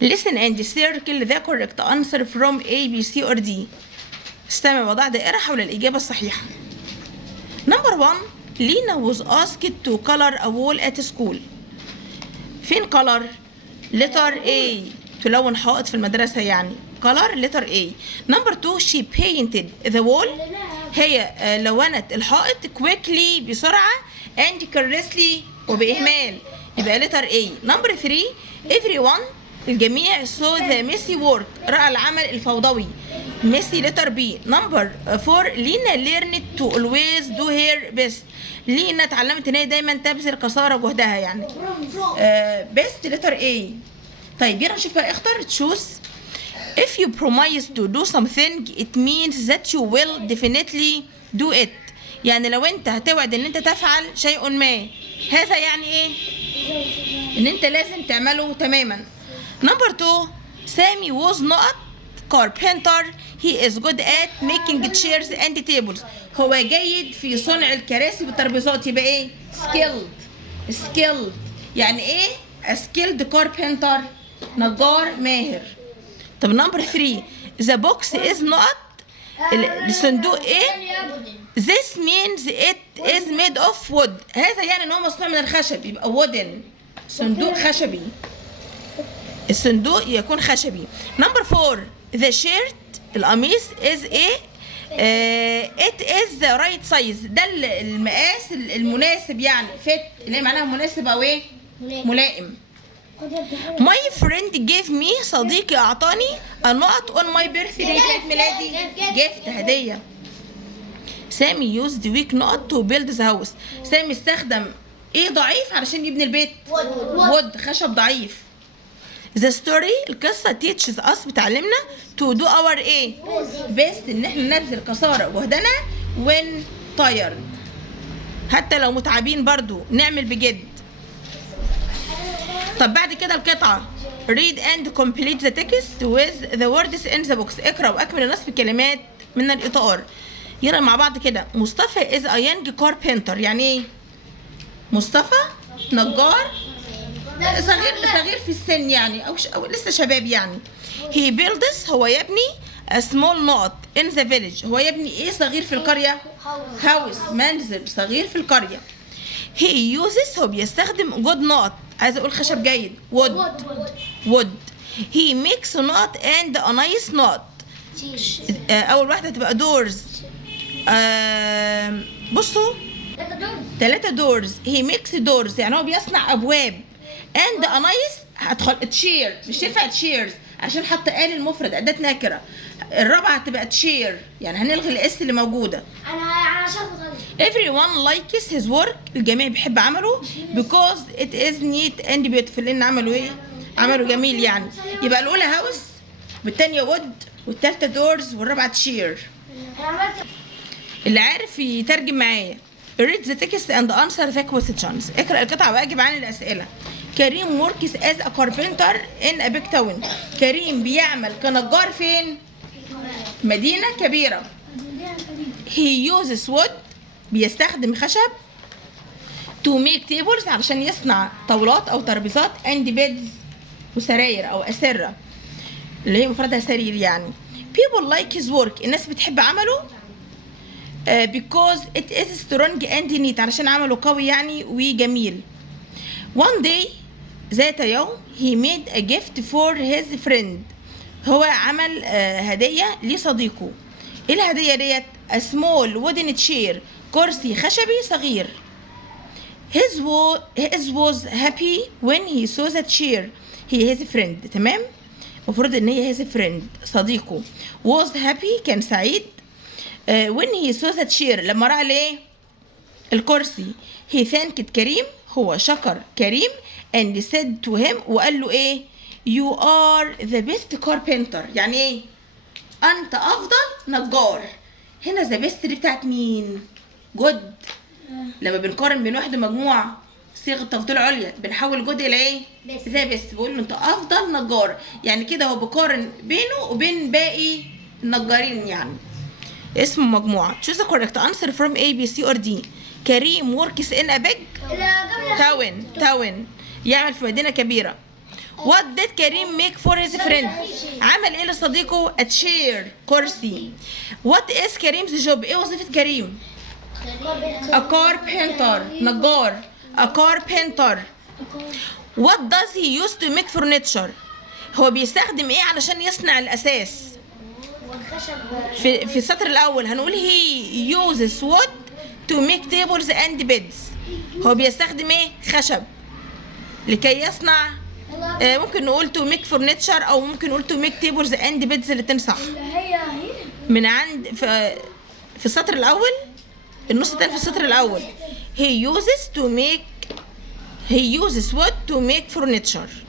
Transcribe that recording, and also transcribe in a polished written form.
Listen and circle the correct answer from A, B, C or D. استمع وضع دائرة حول الإجابة الصحيحة. Number 1. Lina was asked to color a wall at school. فين color؟ letter A. تلون حائط في المدرسة يعني. color letter A. Number 2. She painted the wall. هي لونت الحائط quickly بسرعة and carelessly وبإهمال. يبقى letter A. Number 3. Everyone الجميع saw the messy work. رأى العمل الفوضوي. messy letter B. Number 4. Lina learned to always do her best. لينا اتعلمت ان هي دايما تبذل قصارى جهدها يعني. best letter A. طيب يلا نشوف بقى اختار choose. If you promise to do something it means that you will definitely do it. يعني لو انت هتوعد ان انت تفعل شيء ما هذا يعني ايه؟ ان انت لازم تعمله تماما. Number 2. Sammy was not carpenter. He is good at making chairs and tables. هو جيد في صنع الكراسي والترابيزات. يبقى ايه؟ skilled. يعني ايه؟ a skilled carpenter. نجار ماهر. طب نمبر 3. the box is not. الصندوق ايه؟ this means it is made of wood. هذا يعني ان هو مصنوع من الخشب. يبقى wooden. صندوق خشبي. الصندوق يكون خشبي. نمبر 4. the shirt القميص is ايه؟ it is the right size. ده المقاس المناسب يعني fit اللي معناها مناسب او ايه؟ ملائم. my friend gave me صديقي اعطاني a note on my birthday. عيد ميلادي gift هدية. سامي used weak note to build the house. سامي استخدم ايه ضعيف علشان يبني البيت؟ wood خشب ضعيف. The story القصة teaches us بتعلمنا to do our ايه؟ best ان احنا نبذل قصارى جهدنا when tired. حتى لو متعبين برضو نعمل بجد. طب بعد كده القطعة read and complete the text with the words in the box. اقرأ واكمل النص بكلمات من الإطار. يلا مع بعض كده. مصطفى is a young carpenter. يعني ايه؟ مصطفى نجار صغير في السن يعني أو لسه شباب يعني. he builds هو يبني a small note in the village. هو يبني ايه صغير في القرية؟ house منزل صغير في القرية. he uses هو بيستخدم good note. عايز اقول خشب جيد wood. he makes a note and a nice note. اول واحدة هتبقى doors. بصوا 3 doors. he makes doors يعني هو بيصنع ابواب. and a nice هتدخل chair. مش تنفع chairs عشان حتى قال المفرد أداة نكرة. الرابعة هتبقى chair يعني هنلغي الاس اللي موجودة. everyone likes his work. الجميع بيحب عمله because it is neat and beautiful. لأن عمله ايه؟ عمله جميل يعني. يبقى الأولى house والتانية wood والتالتة doors والرابعة chair. اللي عارف يترجم معايا. read the text and answer the questions. اقرأ القطعة واجب عن الأسئلة. كريم works as a carpenter in a big town. كريم بيعمل كنجار فين؟ مدينة كبيرة. he uses wood بيستخدم خشب to make tables علشان يصنع طاولات أو ترابيزات and beds وسراير أو أسرة اللي هي مفردها سرير يعني. people like his work. الناس بتحب عمله because it is strong and neat علشان عمله قوي يعني وجميل. one day ذات يوم he made a gift for his friend. هو عمل هدية لصديقه. ايه الهدية ديت؟ a small wooden chair. كرسي خشبي صغير. his was happy when he saw the chair. he his friend. تمام؟ المفروض ان هي his friend صديقه. was happy كان سعيد. when he saw the chair لما رأى ليه الكرسي. he thanked كريم هو شكر كريم and said to him وقال له ايه؟ you are the best carpenter. يعني ايه؟ انت افضل نجار. هنا the best دي بتاعت مين؟ good. لما بنقارن بين واحد ومجموعة صيغة تفضيل عليا بنحول good الى ايه؟ the best. بقول له انت افضل نجار. يعني كده هو بقارن بينه وبين باقي النجارين يعني. اسم مجموعة. choose the correct answer from A, B, C or D. كريم works in a big town. يعمل في مدينة كبيرة. What did كريم make for his friend؟ عمل ايه لصديقه؟ a chair، كرسي. What is كريم's job؟ ايه وظيفة كريم؟ a carpenter، نجار. a carpenter. What does he use to make furniture؟ هو بيستخدم ايه علشان يصنع الاساس؟ في السطر الاول هنقول he uses wood to make tables and beds. هو بيستخدم ايه؟ خشب لكي يصنع ممكن نقول to make furniture او ممكن نقول to make tables and beds، الاتنين صح. من عند في السطر الاول، النص التاني في السطر الاول he uses wood to make furniture.